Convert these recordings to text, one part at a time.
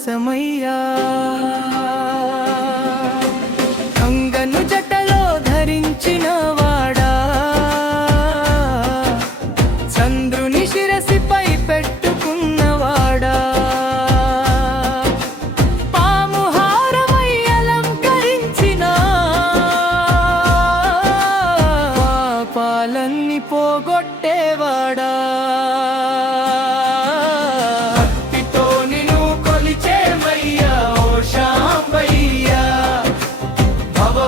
పరవశమయ్యా గంగను జటలో ధరించిన వాడా చంద్రుని శిరసిపై పెట్టుకున్నవాడా పాము హారమై అలంకరించిన పాపాలన్నీ పోగొట్టేవాడా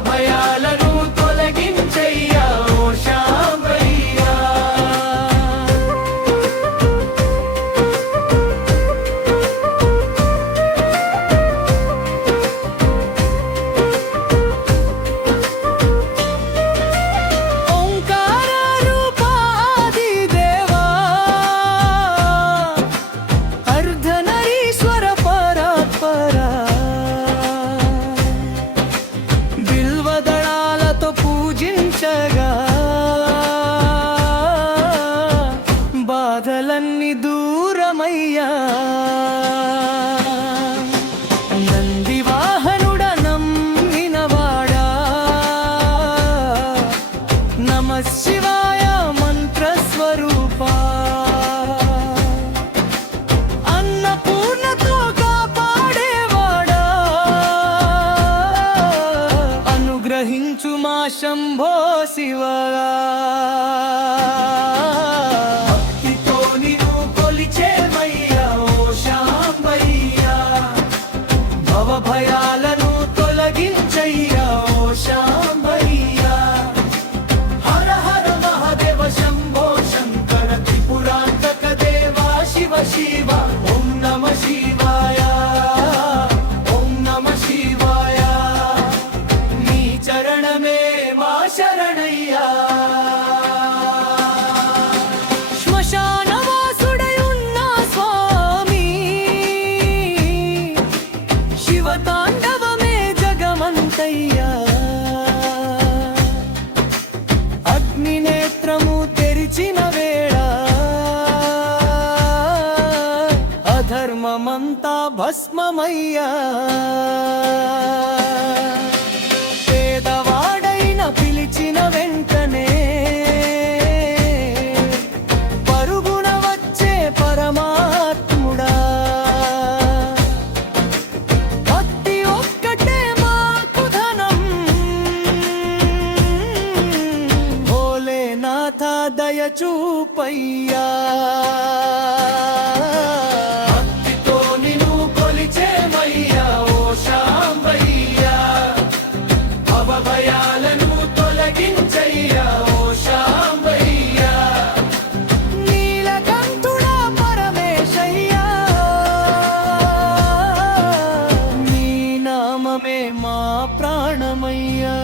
భయాలను తొలగించయ్యా ఓ శాంబయ్యా ఓంకార రూపాది దేవా అర్ధనరీశ్వర పరాత్పరా పూజించగా బాధలన్నీ దూరమయ్యా నంది వాహనుడ నమ్మినవాడా నమః శివాయ మంత్రస్వరూపా అన్నపూర్ణతో కాపాడేవాడా అనుగ్రహించు మా శంభో శివా భక్తితో నిన్ను కొలిచేమయ్యా ఓ శాంబయ్యా భవభయాలను తొలగించయ్యా ఓ శాంబయ్యా హర హర మహాదేవ శంభో శంకర త్రిపురాంతక దేవా శివ శివ ఓం నమః శివాయ ఓం నమః శివాయ చరణమే మా శరణయ్యా శ్మశానవాసుడై ఉన్న స్వామి శివతాండవమే జగమంతయ్యా అగ్నినేత్రము తెరిచిన వేళ అధర్మమంతా భస్మమయ్యా పిలిచిన వెంటనే పరుగున వచ్చే పరమాత్ముడా భక్తి ఒక్కటే మాకు ధనం భోలేనాథ దయ చూపయ్యా భక్తితో నిన్ను కొలిచేమయ్యా ఓ శాంబయ్యా భయాలను తొలగించయ్యా ఓ శాంబయ్యా నీలకంఠుడా పరమేశయ్యా నీ నామమే మా ప్రాణమయ్యా